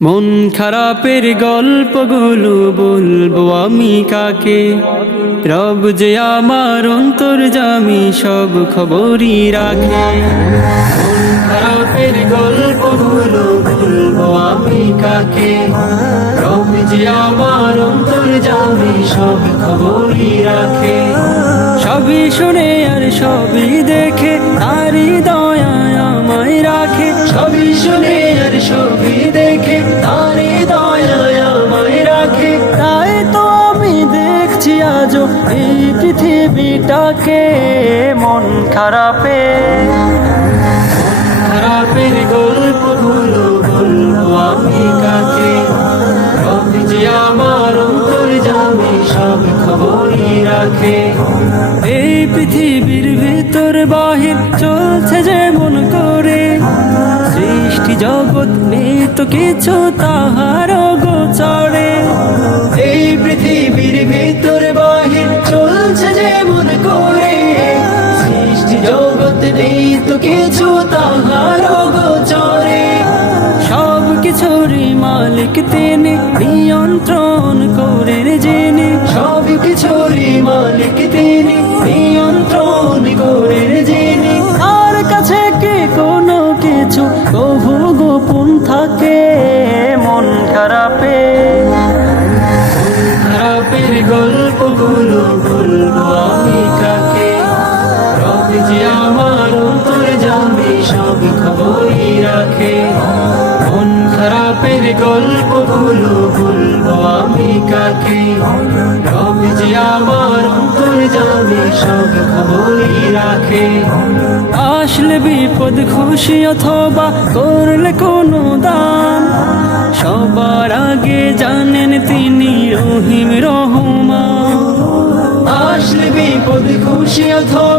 মন খারাপের গল্পগুলো বলবো আমি কাকে? রব যে আমার অন্তর্যামী, সব খবরই রাখে। মন খারাপের গল্পগুলো বলবো আমি কাকে? রব যে আমার অন্তর্যামী, সব খবরই রাখে। সবই শুনে আর সবই দেখে তারই দয়ায় আমায় রাখে। সবই শুনে আর সবই দেখে তারই দয়ায় আমায় রাখে। তাই তো আমি দেখছি আজও এই পৃথিবীটাকে। মন খারাপের গল্পগুলো বলবো আমি কাকে? রব যে আমার অন্তর্যামী, সব খবরই রাখে। এই পৃথিবীর ভিতর বাহির চলছে যেমন করে, সৃষ্টি জগৎ নেই তো কিছু তাহার গোচরে। এই পৃথিবীর ভিতর বাহির চলছে যেমন করে, সৃষ্টি জগৎ নেই তো কিছু তাহার গোচরে। সব কিছুরই মালিক তিনি, নিয়ন্ত্রণ করেন যিনি। সব কিছুরই মালিক তিনি, নিয়ন্ত্রণ করেন যিনি। আর কাছে কি কোনো কিছু কভু গোপন থাকে? মন খারাপের গল্পগুলো বলবো আমি কাকে? রব যে আমার অন্তর্যামী, সব খবরই রাখে। মন খারাপের গল্পগুলো বলবো আমি কাকে? রব যে আমার অন্তর্যামী, সব খবরই রাখে। আসলে বিপদ খুশি অথবা করলে কোনো দান, সবার আগে জানেন তিনি রহিম রহমান। আসলে বিপদ খুশি অথবা